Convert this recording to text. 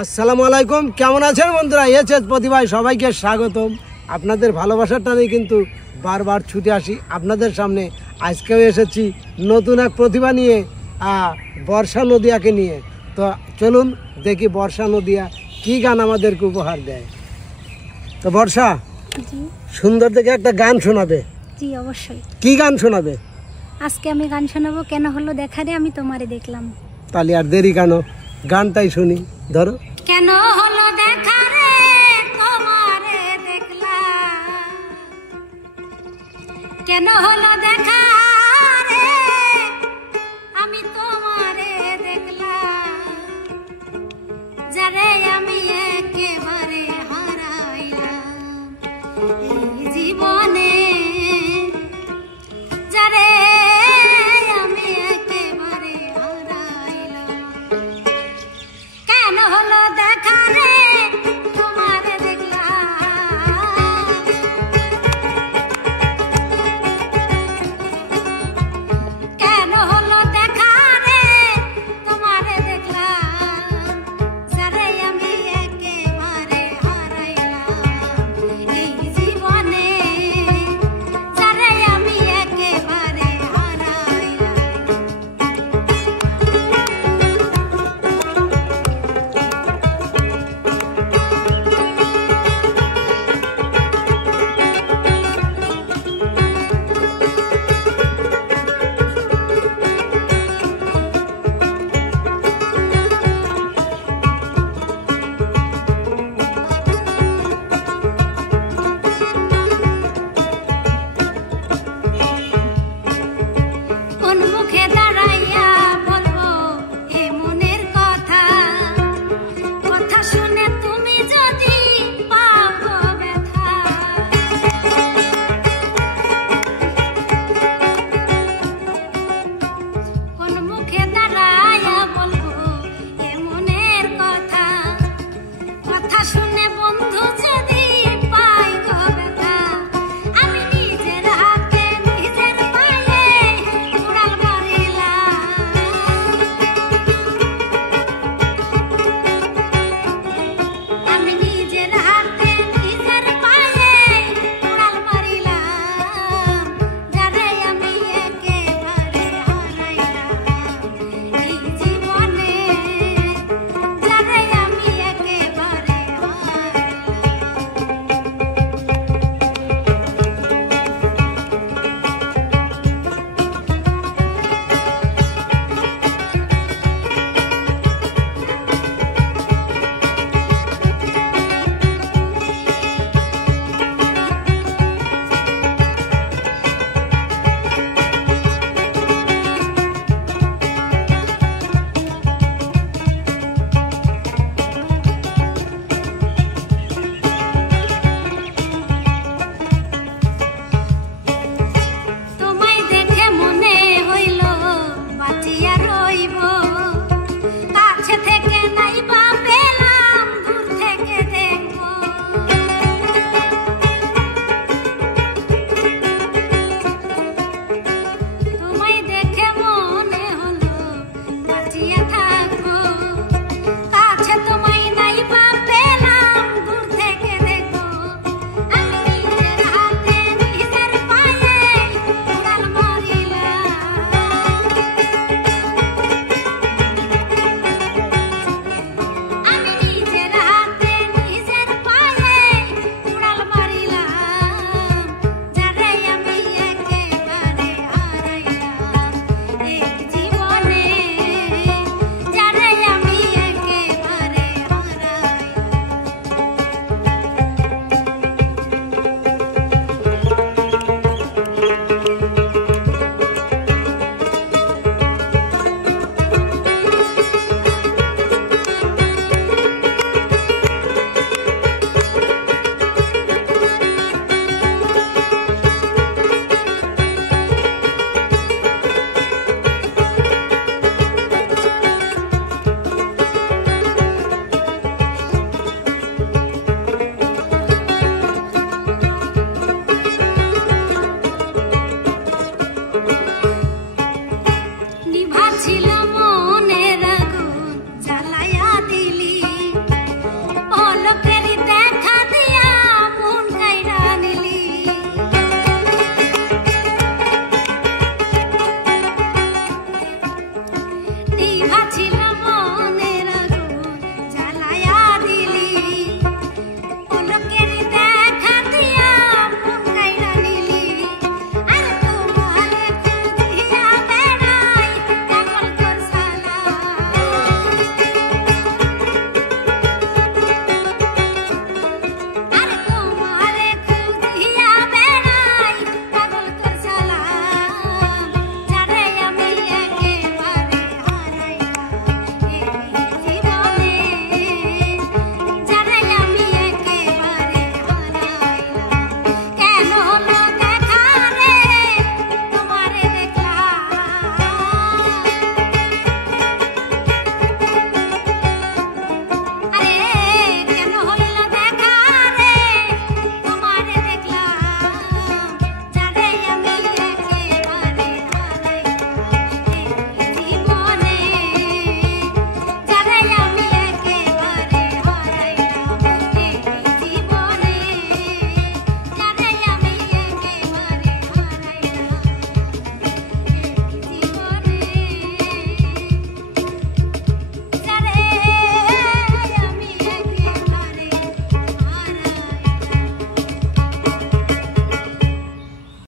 আসসালামু আলাইকুম, কেমন আছেন বন্ধুরা? এইচএস প্রতিভায় সবাইকে স্বাগতম। আপনাদের ভালোবাসার টানেই কিন্তু বারবার ছুটে আসি আপনাদের সামনে। আজকেও এসেছি নতুন এক প্রতিভা নিয়ে, বর্ষা নদিয়াকে নিয়ে। তো চলুন দেখি বর্ষা নদিয়া কী গান আমাদেরকে উপহার দেয়। তো বর্ষা, সুন্দর দেখে একটা গান শোনাবে। জি অবশ্যই। কি গান শোনাবে? আজকে আমি গান শোনাবো কেন হলো দেখা রে আমি তোমারে দেখলাম। তাহলে আর দেরি কেন, গানটাই শুনি। ধরো। কেন হলো দেখা রে তোমারে দেখলাম, কেন হলো দেখা